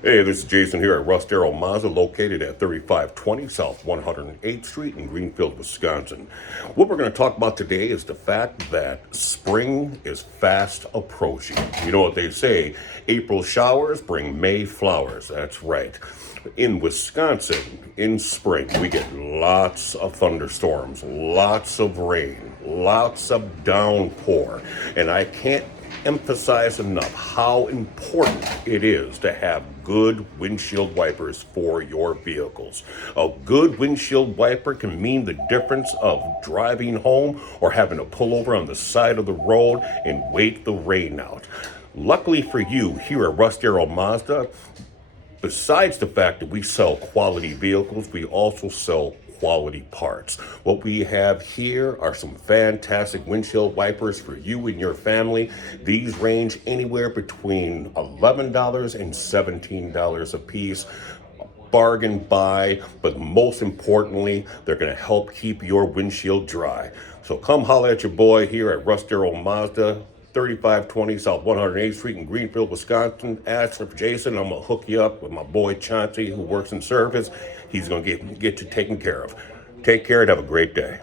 Hey, this is Jason here at Russ Darrow Mazda, located at 3520 South 108th Street in Greenfield, Wisconsin. What we're going to talk about today is the fact that spring is fast approaching. You know what they say, April showers bring May flowers. That's right. In Wisconsin, in spring, we get lots of thunderstorms, lots of rain, lots of downpour, and I can't emphasize enough how important it is to have good windshield wipers for your vehicles. A good windshield wiper can mean the difference of driving home or having to pull over on the side of the road and wait the rain out. Luckily for you, here at Russ Darrow Mazda, besides the fact that we sell quality vehicles, we also sell quality parts. What we have here are some fantastic windshield wipers for you and your family. These range anywhere between $11 and $17 a piece. Bargain buy, but most importantly, they're going to help keep your windshield dry. So come holler at your boy here at Russ Darrow Mazda, 3520 South 108th Street in Greenfield, Wisconsin. Ask for Jason. I'm going to hook you up with my boy Chauncey, who works in service. He's going to get you taken care of. Take care and have a great day.